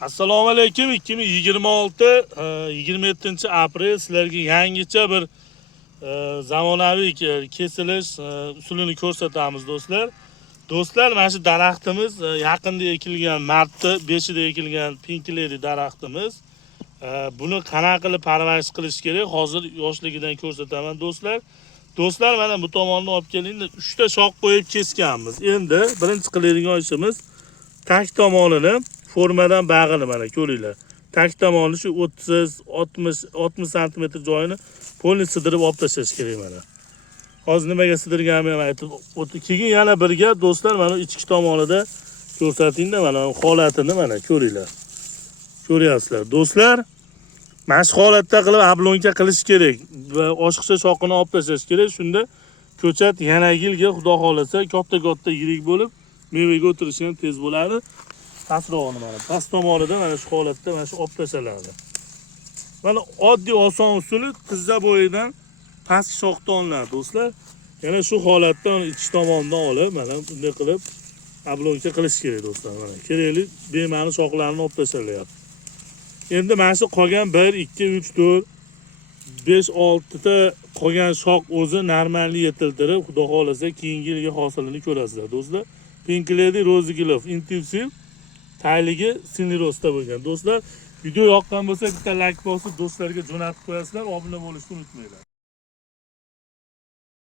Assalomu alaykum. 2026 27-aprel sizlarga yangicha bir zamonaviy kesilish usulini ko'rsatamiz do'stlar. Do'stlar, mana shu daraxtimiz yaqinda ekilgan, martda 5-ida ekilgan Pink Lady daraxtimiz. Buni qanaqa qilib parvarish qilish kerak, hozir yoshligidan ko'rsataman do'stlar. Do'stlar, mana bu tomondan olib kelinglar. 3 ta shox qo'yib kesganmiz. Endi birinchi qiladigan ishimiz tag tomonini formadan bag'ini mana ko'ringlar. Tag tomoni shu 30-60 sm joyini polni sidirib olib tashlash kerak mana. Hozir nimaga sidirganimni ham aytib o'tib. Keyin yana birga do'stlar mana ichki tomonida ko'rsatingda mana holatini mana ko'ringlar. Ko'ryapsizlar do'stlar. Mana shu holatda qilib ablonka qilish kerak va oshiqcha shoqini olib tashlash kerak. Shunda ko'chat yana yilga xudo xolasa katta yirik bo'lib mevaga o'tirishi ham tez bo'ladi. Pasrog'ini mana past tomonida mana shu holatda mana shu olib tashlanadi. Mana oddiy oson usuli tizza bo'yidan past shoxni olinadi do'stlar. Yana shu holatda ichki tomondan olib mana bunday qilib ablonka qilish kerak do'stlar. Mana kerakli bema'ni shoxlarni olib tashlalyapti. Endi mana shu qolgan 1 2 3 4 5 6 ta qolgan shox o'zi normalni yetiltirib, xudo xolasa keyingi yilga hosilini ko'rasizlar do'stlar. Pink Lady Rose Glove intensiv tayligi sinirosda bo'lgan do'stlar. Video yoqqan bo'lsa bitta like bosib do'stlarga jo'natib qo'yasizlar, obuna bo'lishni unutmanglar.